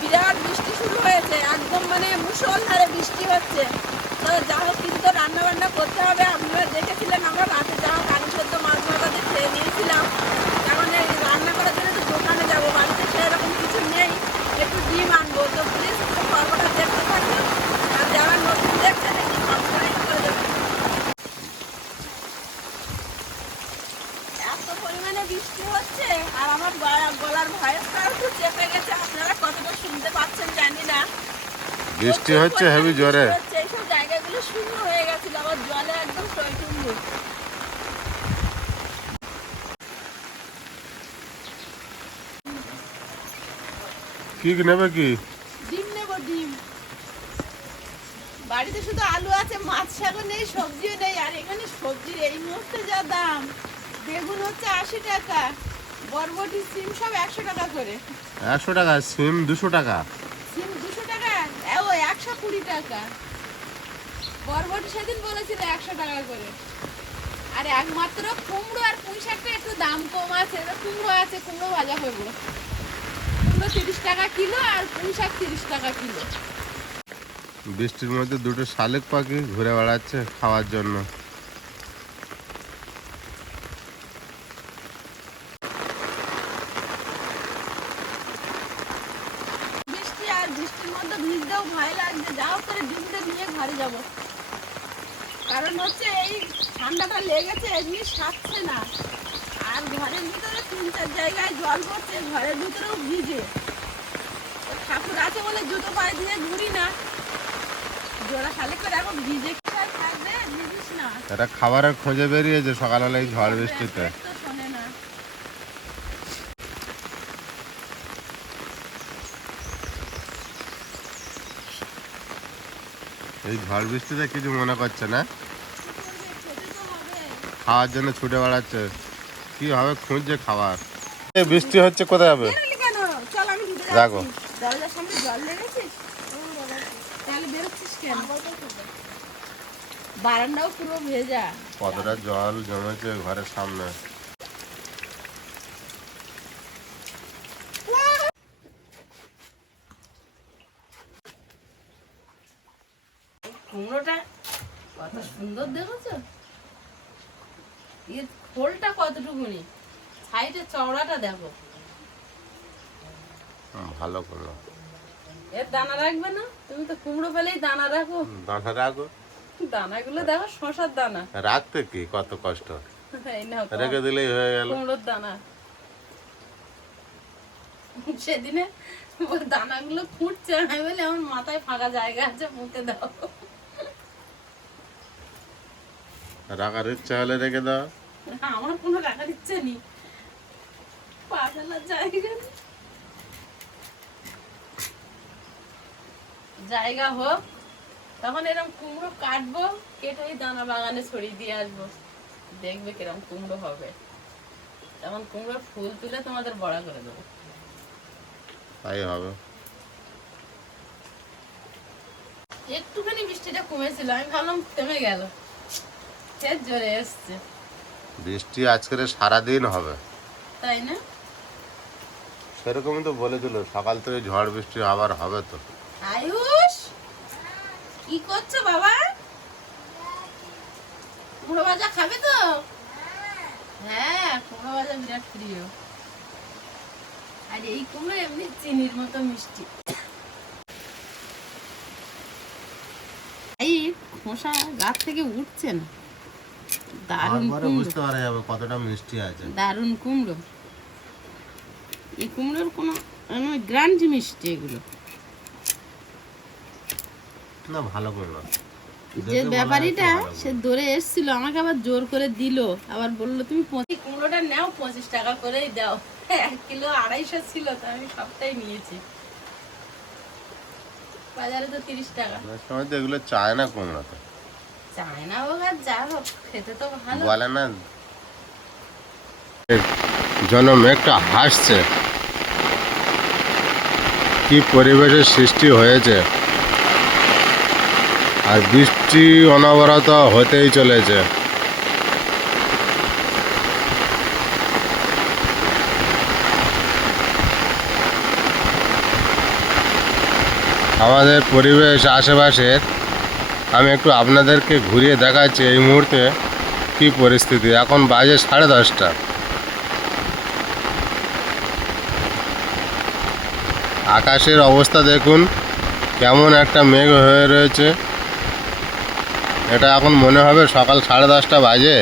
বিরাট বৃষ্টি শুরু হয়েছে, একদম মানে মুষলধারে বৃষ্টি হচ্ছে। তো যা হোক কিছু তো রান্না বান্না করতে হবে। আপনারা দেখেছিলেন আমরা রাতে যা হোক আলু সেদ্ধ মাছ ভাজা দিয়ে খেয়ে নিয়েছিলাম। কারণ এই রান্না করার জন্য একটু দোকানে যাবো, বাড়িতে সেরকম কিছু নেই, একটু ডিম আনবো। তো প্লিজ পর্বটা দেখতে থাকুন, আর যারা নতুন দেখছেন একটু সাবস্ক্রাইব করে দেবেন। এত পরিমাণে বৃষ্টি হচ্ছে আর আমার গলার ভয়েসটা একটু চেপে গেছে, আপনারা কতটা শুনতে পাচ্ছেন জানি না। বৃষ্টি হচ্ছে হেভি জোরে। এইসব জায়গাগুলো শূন্য হয়ে গেছিল, আবার জলে একদম টইটুম্বুর। কি নেবে কি? ডিম নেবো, ডিম। বাড়িতে শুধু আলু আছে, মাছ শাকও নেই, সবজিও নেই। আর এখানে সবজির এই মুহূর্তে যা দাম, বেগুন হচ্ছে 80 টাকা, বরবটি সিম সব 100 টাকা করে। 100 টাকা সিম, 200 টাকা সিম 200 টাকা, ও 120 টাকা। বরবটি সেদিন বলেছিল 100 টাকা করে। আর একমাত্র কুমড়ো আর পুঁই শাকটা একটু দাম কম আছে। কুমড়ো আছে, কুমড়ো ভাজা করবো। কুমড়ো 30 টাকা কিলো আর পুঁই শাক 30 টাকা কিলো। বৃষ্টির মধ্যে দুটো শালিক পাখি ঘুরে বেড়াচ্ছে খাওয়ার জন্য। বৃষ্টি আর বৃষ্টির মধ্যে ভিজতেও ভয় লাগছে। যাও করে ডিমটা নিয়ে ঘরে যাব, কারণ হচ্ছে এই ঠান্ডাটা লেগেছে, এমনি সারছে না। আর ঘরের ভিতরে 3-4 জায়গায় জল পড়ছে, ঘরের ভিতরেও ভিজে। ঠাকুর আছে বলে জুতো পায়ে দিয়ে ঘুরি না। জোড়া শালিক করে এখন ভিজে থাকবে, ভিজিস না। এটা খাবারের খোঁজে বেরিয়েছে সকালবেলা এই ঝড় বৃষ্টিতে। তো শোনে না। এই ঝড় বৃষ্টিতে কিছু মনে করছে না, খেতে তো হবে। খাওয়ার জন্য ছুটে বেড়াচ্ছে। কি হবে খুঁজছে খাবার। এই বৃষ্টি হচ্ছে, কোথায় যাবে? বেরোলি কেন? চল আমি ঢুকে রাখো। যাচ্ছি। দরজার সামনে জল লেগেছিস? তাহলে বেরোচ্ছিস কেন? বারান্দাও পুরো ভেজা। কতটা জল জমেছে ঘরের সামনে। কুমড়োটা কত সুন্দর দেখেছো? এর খোলটা কতটুকুনি, সাইডে চওড়াটা দেখো। ভালো করলো। এর দানা রাখবে না? তুমি তো কুমড়ো পেলেই দানা রাখো। দানা রাখো, দানাগুলো দেখো, শশার দানা। রাখতে কি কত কষ্ট, এই নাও তোমার রেখে দিলেই হয়ে গেল। কুমড়োর দানা। সেদিনে ওর দানাগুলো ফুটছে, আমি বলি আমার মাথায় ফাঁকা জায়গা আছে, মুখে দাও। রাখার ইচ্ছা হলে রেখে দাও। আমার কোনো রাখার ইচ্ছে নেই, পা ফেলার জায়গা নেই। জায়গা হোক তখন এরকম কুমড়ো কাটবো, কেটে ওই দানা বাগানে ছড়িয়ে দিয়ে আসবো, দেখবে কিরকম কুমড়ো হবে। তখন কুমড়োর ফুল তুলে তোমাদের বড়া করে দেবো। তাই হবে। একটুখানি বৃষ্টিটা কমেছিল, আমি ভাবলাম থেমে গেল, ফের জোরে এসছে। বৃষ্টি আজকের সারাদিন হবে, তাই না? সেরকমই তো বলেছিল সকাল থেকে ঝড় বৃষ্টি আবার হবে তো। আয়ুষ, কি করছো বাবা? কুমড়ো ভাজা খাবে তো? হ্যাঁ, কুমড়ো ভাজা বিরাট প্রিয়। আর এই কুমড়ো এমনি চিনির মতো মিষ্টি। এই খোসা গাছ থেকে উঠছে না। দারুণ কুমড়ো, বুঝতে পারা যাবে কতটা মিষ্টি আছে। দারুণ কুমড়ো। এই কুমড়োর কোনো গ্রান্ড মিষ্টি এগুলো। না ভালো কুমড়ো। যে ব্যাপারীটা সে দৌড়ে এসেছিল, আমাকে আবার জোর করে দিল, আবার বললো তুমি কুমড়োটা নাও, 25 টাকা করেই দাও। 1 কিলো 250 ছিল, তো আমি সবটাই নিয়েছি। বাজারে তো 30 টাকা। সময় তো এগুলো চায় না কুমড়ো, তো চায় না হোক আর যা হোক, খেতে তো ভালো। বলে না যেন মেঘটা হাসছে, কি পরিবেশের সৃষ্টি হয়েছে। আর বৃষ্টি অনবরত হতেই চলেছে। আমাদের পরিবেশ আশেপাশের আমি একটু আপনাদেরকে ঘুরিয়ে দেখাচ্ছি এই মুহূর্তে কি পরিস্থিতি। এখন বাজে 10:30। আকাশের অবস্থা দেখুন কেমন একটা মেঘ হয়ে রয়েছে। এটা এখন মনে হবে সকাল 10:30 বাজে।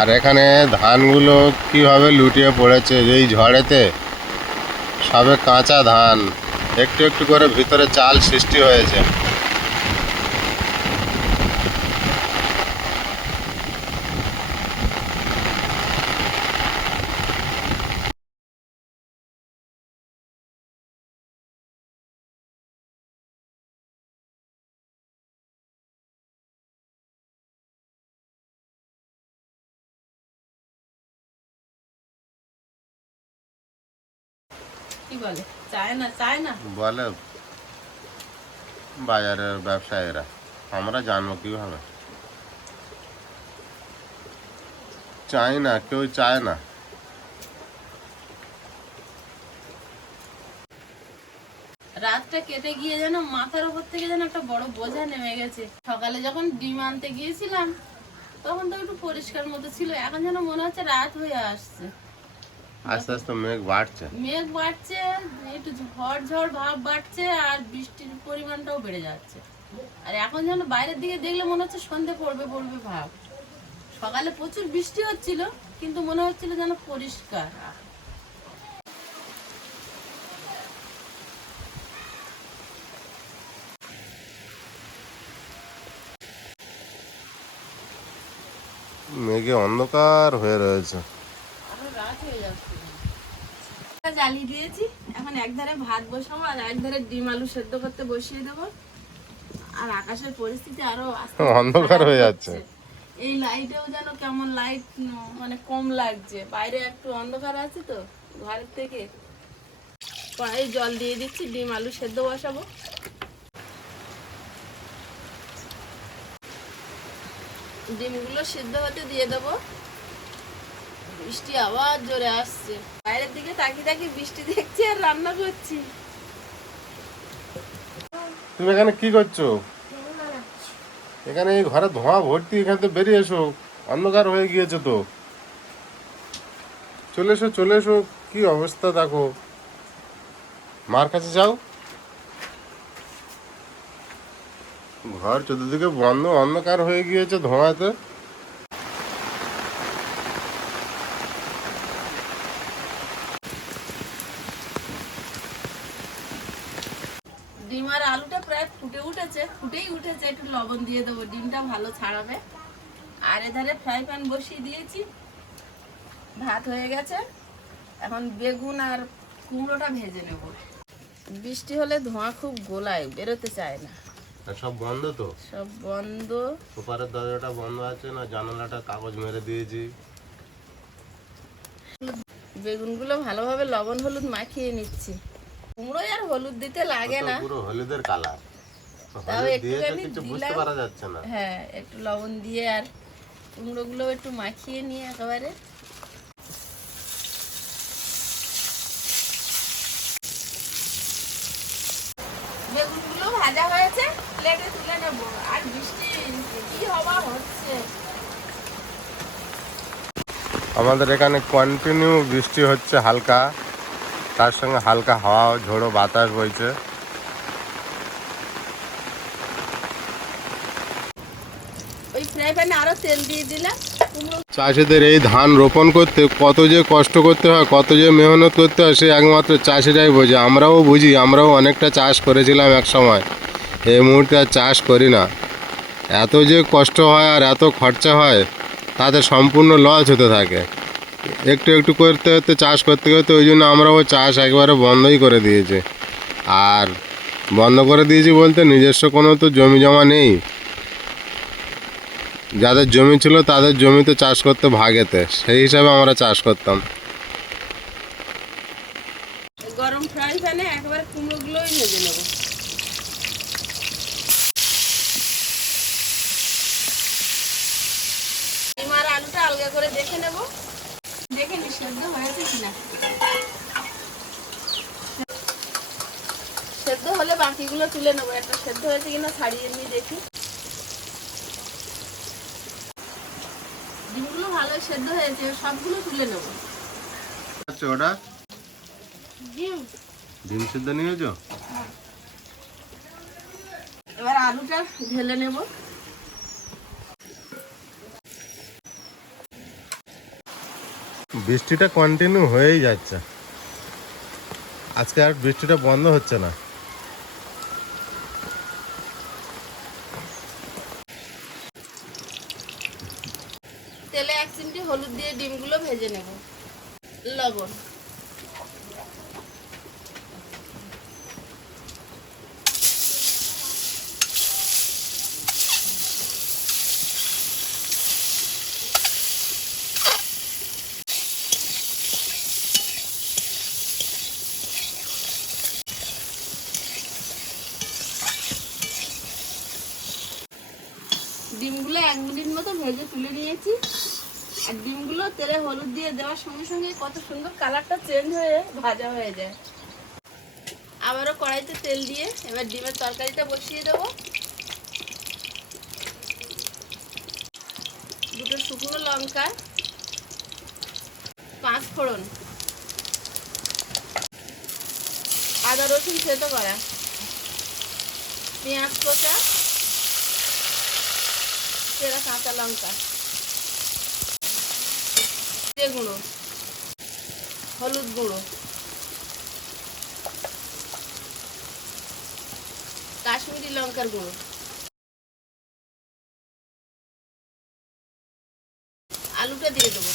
আর এখানে ধানগুলো কীভাবে লুটিয়ে পড়েছে এই ঝড়েতে। সবে কাঁচা ধান, একটু একটু করে ভিতরে চাল সৃষ্টি হয়েছে। কি বলে, চায় না চায় না বলে বাজারের ব্যবসায়ীরা, আমরা জানবো কীভাবে? চায় না, কেউ চায় না। রাতটা কেটে গিয়ে যেন মাথার উপর থেকে যেন একটা বড় বোঝা নেমে গেছে। সকালে যখন ডিম আনতে গিয়েছিলাম তখন তো একটু পরিষ্কার মতো ছিল, এখন যেন মনে হচ্ছে রাত হয়ে আসছে। আস্তে আস্তে মেঘ বাড়ছে, মেঘ বাড়ছে, একটু ঝড় ঝড় ভাব বাড়ছে, আর বৃষ্টির পরিমাণটাও বেড়ে যাচ্ছে। আর এখন যেন বাইরের দিকে দেখলে মনে হচ্ছে সন্ধে পড়বে পড়বে ভাব। সকালে প্রচুর বৃষ্টি হচ্ছিল কিন্তু মনে হচ্ছিল যেন পরিষ্কার। মেঘে অন্ধকার হয়ে রয়েছে। আরো রাত হয়ে যাচ্ছে। জ্বালিয়ে দিয়েছি, এখন একধারে ভাত বসাবো আর একধারে ডিম আলু সেদ্ধ করতে বসিয়ে দেবো। আর আকাশের পরিস্থিতি আরো অন্ধকার হয়ে যাচ্ছে। এই লাইটেও যেন কেমন লাইট মানে কম লাগছে, বাইরে একটু অন্ধকার আছে তো ঘরের থেকে। কড়াই জল দিয়ে দিচ্ছি, ডিম আলু সেদ্ধ বসাবো। ডিমগুলো সেদ্ধ হতে দিয়ে দেবো। বৃষ্টি আবার জোরে আসছে, বাইরের দিকে তাকিয়ে তাকিয়ে বৃষ্টি দেখছি আর রান্না করছি। তুমি এখানে কি করছো? এখানে এই ঘরে ধোঁয়া ভর্তি, এখান থেকে বেরিয়ে এসো, অন্ধকার হয়ে গিয়েছে তো। চলে এসো চলে এসো, কি অবস্থা দেখো। মার কাছে যাও। ঘর চতুর্দিকে বন্ধ, অন্ধকার হয়ে গিয়েছে ধোঁয়াতে। ডিম আর আলুটা প্রায় ফুটেই উঠেছে, একটু লবণ দিয়ে দেবো, ডিমটা ভালো ছাড়াবে। আর এধারে ফ্রাই প্যান বসিয়ে দিয়েছি, ভাত হয়ে গেছে। এখন বেগুন আর কুমড়োটা ভেজে নেব। বৃষ্টি হলে ধোঁয়া খুব গোলায়, বেরোতে চায় না। সব বন্ধ তো, সব বন্ধ। ওপারের দরজাটা বন্ধ আছে না, জানালাটা কাগজ মেরে দিয়েছি। বেগুনগুলো ভালোভাবে লবণ হলুদ মাখিয়ে নিচ্ছি। কুমড়োয় আর হলুদ দিতে লাগে না, পুরো হলুদের কালার, তাও একটুখানি কিছু বুঝতে দিলাম। পারা যাচ্ছে না। হ্যাঁ, একটু লবণ দিয়ে আর কুমড়োগুলো একটু মাখিয়ে নিয়ে একেবারে। বেগুনগুলো ভাজা হয়েছে, প্লেটে তুলে নেব। আর বৃষ্টি কি হওয়া হচ্ছে। আমাদের এখানে কন্টিনিউ বৃষ্টি হচ্ছে হালকা, তার সঙ্গে হালকা হাওয়া ঝোড়ো বাতাস বইছে। ওই ফ্রাই প্যানে আরো তেল দিয়ে দিলাম। চাষিদের এই ধান রোপণ করতে কত যে কষ্ট করতে হয়, কত যে মেহনত করতে হয়, সে একমাত্র চাষিরাই বোঝে। আমরাও বুঝি, আমরাও অনেকটা চাষ করেছিলাম এক সময়। এই মুহূর্তে আর চাষ করি না। এত যে কষ্ট হয় আর এত খরচা হয়, তাতে সম্পূর্ণ লস হতে থাকে। একটু একটু করতে করতে চাষ করতে করতে ওই জন্য আমরাও চাষ একবারে বন্ধই করে দিয়েছি। আর বন্ধ করে দিয়েছি বলতে নিজস্ব কোনো তো জমি জমা নেই। যাদের জমি ছিল তাদের জমিতে চাষ করতে ভাগেতে, সেই হিসাবে আমরা চাষ করতাম। গরম ফ্রাই প্যানে একবারে কুমড়োগুলোই ভেজে নেব। ডিম আর আলুটা আলগা করে দেখে নেব। দেখে নি সেদ্ধ হয়েছে কিনা। সেদ্ধ হলে বাকিগুলো তুলে নেবো। একটা সেদ্ধ হয়েছে কিনা ছাড়িয়ে নিয়ে দেখি। ডিমগুলো ভালো সেদ্ধ হয়েছে, সবগুলো তুলে নেবো। আচ্ছা, ওটা ডিম ডিম সিদ্ধ নিয়েছো? এবার আলুটা ঢেলে নেব। বৃষ্টিটা কন্টিনিউ হয়েই যাচ্ছে, আজকে আর বৃষ্টিটা বন্ধ হচ্ছে না। তেলে 1 চিমটি হলুদ দিয়ে ডিমগুলো ভেজে নেব। লবণ, ডিমগুলো 1 মিনিট মতো ভেজে তুলে নিয়েছি। আর ডিমগুলো তেলে হলুদ দিয়ে দেওয়ার সঙ্গে সঙ্গে কত সুন্দর কালারটা চেঞ্জ হয়ে ভাজা হয়ে যায়। আবারও কড়াইতে তেল দিয়ে এবার ডিমের তরকারিটা বসিয়ে দেবো। 2টো শুকনো লঙ্কা, 5 ফোড়ন, আদা রসুন থেতো করা, পেঁয়াজ কচা, চেরা কাঁচা লঙ্কা, জিরে গুঁড়ো, হলুদ গুঁড়ো, কাশ্মীরি লঙ্কার গুঁড়ো, আলুটা দিয়ে দেবো।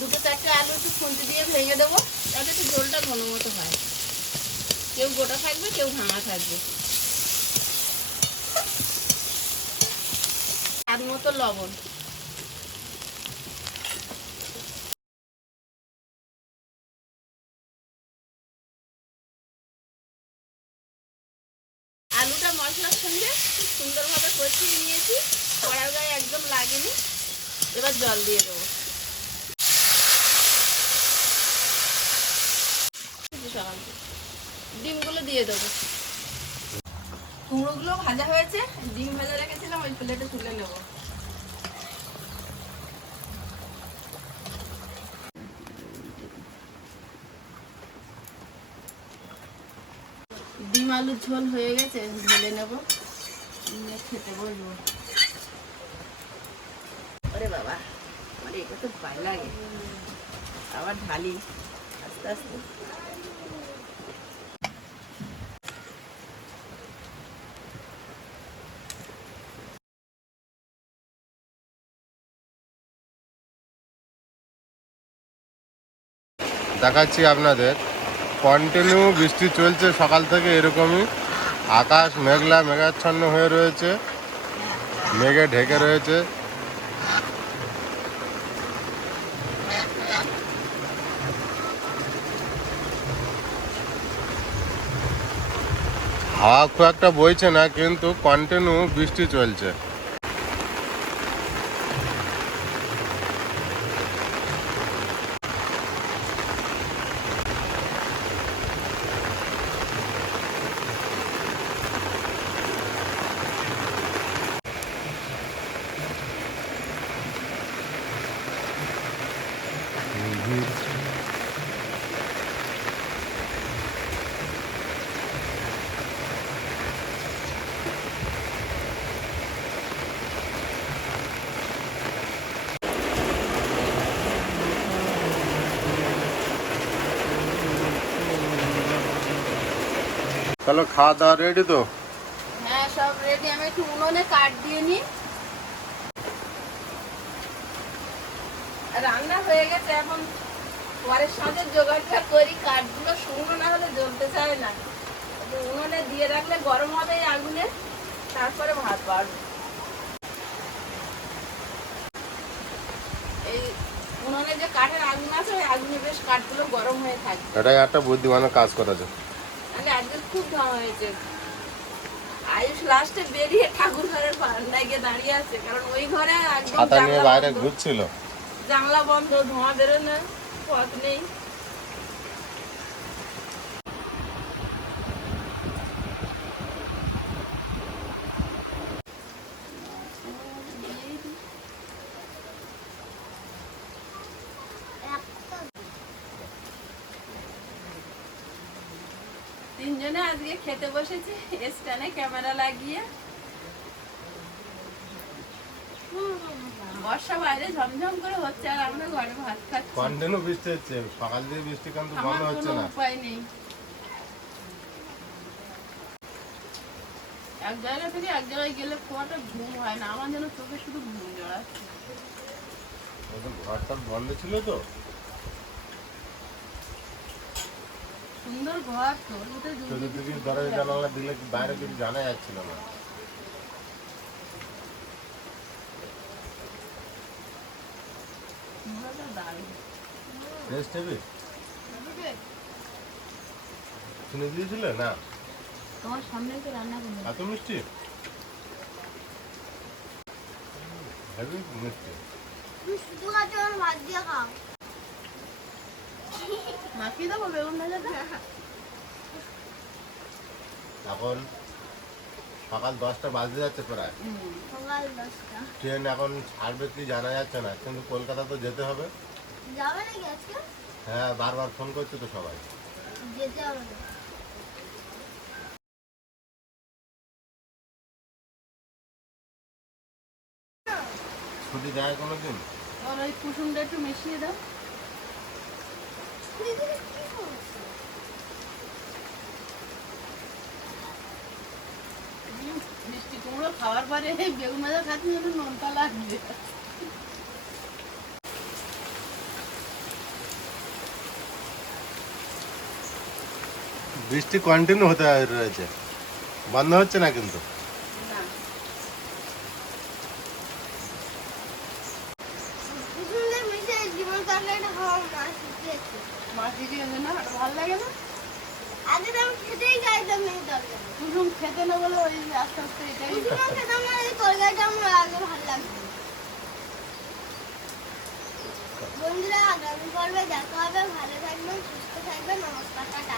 দুটো 4টে আলু একটু খুন্তি দিয়ে ভেঙে দেবো, যাতে একটু ঝোলটা ঘন মতো হয়। কেউ গোটা থাকবে, কেউ ভাঙা থাকবে। স্বাদ মতো লবণ, আলুটা মশলার সঙ্গে খুব সুন্দরভাবে কষিয়ে নিয়েছি, কড়ার গায়ে একদম লাগেনি। এবার জল দিয়ে দেবো। ডিমগুলো দিয়ে দেবো। কুমড়োগুলো ভাজা হয়েছে, ডিম ভেজে রেখেছিলাম, ওই প্লেটে তুলে নেব। ডিম আলুর ঝোল হয়ে গেছে, ঢেলে নেব, নিয়ে খেতে বসবো। ওরে বাবা, আমার এটা তো ভয় লাগে। আবার ঢালি আস্তে আস্তে। দেখাচ্ছি আপনাদের, কন্টিনিউ বৃষ্টি চলছে সকাল থেকে এরকমই। আকাশ মেঘলা মেঘাচ্ছন্ন হয়ে রয়েছে, মেঘে ঢেকে রয়েছে। হাওয়া খুব একটা বইছে না, কিন্তু কন্টিনিউ বৃষ্টি চলছে। তাহলে খাওয়া দাওয়া রেডি তো? হ্যাঁ, সব রেডি। আমি একটু উনুনে কাঠ দিয়ে নিই। রান্না হয়ে গেছে, এখন পরের সাজের জোগাড়টা করি। কাঠগুলো শুকনো না হলে জ্বলতে চায় না। উনুনে দিয়ে রাখলে গরম হবে এই আগুনে, তারপরে ভাত বাড়বে। এই উনুনে যে কাঠের আগুন আছে, ওই আগুনে বেশ কাঠগুলো গরম হয়ে থাকবে। এটাই একটা বুদ্ধিমানের কাজ করা যায়। তাহলে আজকে খুব ধোঁয়া হয়েছে। আয়ুষ লাস্টে বেরিয়ে ঠাকুর ঘরের বারান্দায় গিয়ে দাঁড়িয়ে আছে, কারণ ওই ঘরে একদম ছাতা নিয়ে জানলা বাইরে বন্ধ। ঘুরছিল। জানলা বন্ধ, ধোঁয়া বেরোনো পথ নেই। তিনজনে আজকে খেতে বসেছি স্ট্যান্ডে ক্যামেরা লাগিয়ে। বর্ষা বাইরে ঝমঝম করে হচ্ছে আর আমরা ঘরে ভাত খাচ্ছি। কন্টিনিউ বৃষ্টি হচ্ছে, সকাল দিয়ে বৃষ্টি কিন্তু বন্ধ আমার হচ্ছে কোনো না। উপায় নেই, এক জায়গা থেকে এক জায়গায় গেলে খোয়াটা ঘুম হয় না, আমার যেন চোখে শুধু ঘুম জড়াচ্ছে। ঘরটা বন্ধ ছিল তো, সুন্দর ঘর, তোর ভিতরে চতুর্দিকে দরজা জানালা দিলে বাইরে কিছু জানা যাচ্ছিল না। রেস্ট হবে শুনে দিয়েছিলে না? তোমার সামনে তো রান্না করবো। এত মিষ্টি, হেভি মিষ্টি। মাখিয়ে দেবো বেগুন ভাজা। এখন সকাল 10টা বাজতে যাচ্ছে প্রায়। সকাল 10টা। ট্রেন এখন ছাড়বে কি জানা যাচ্ছে না, কিন্তু কলকাতা তো যেতে হবে। যাবে নাকি আজকে? হ্যাঁ, বারবার ফোন করছে তো সবাই। যেতে হবে না। ছুটি দেয় কোনোদিন? আর ওই কুসুমটা একটু মিশিয়ে দাও। মিষ্টি কুমড়ো খাওয়ার পরে বেগুন ভাজা খাচ্ছি যেন নোনতা লাগবে। বৃষ্টি কন্টিনিউ হতে রয়েছে, বন্ধ হচ্ছে না কিন্তু। না, কুসুমদের মিশে জীবন তরকারিটা খাওয়া মাছ দিয়েছে। মাছি দিয়ে না ভালো লাগে না। আগে তো আমি খেতেই চাইতাম না এই তরকারি। কুসুম খেতে না বলে ওই আস্তে আস্তে এটাই। কুসুমও খেতাম না, এই তরকারিটা আমার আগে ভালো লাগতো। বন্ধুরা, আগামী পর্বে দেখা হবে। ভালো থাকবেন, সুস্থ থাকবেন। নমস্কার, টাটা।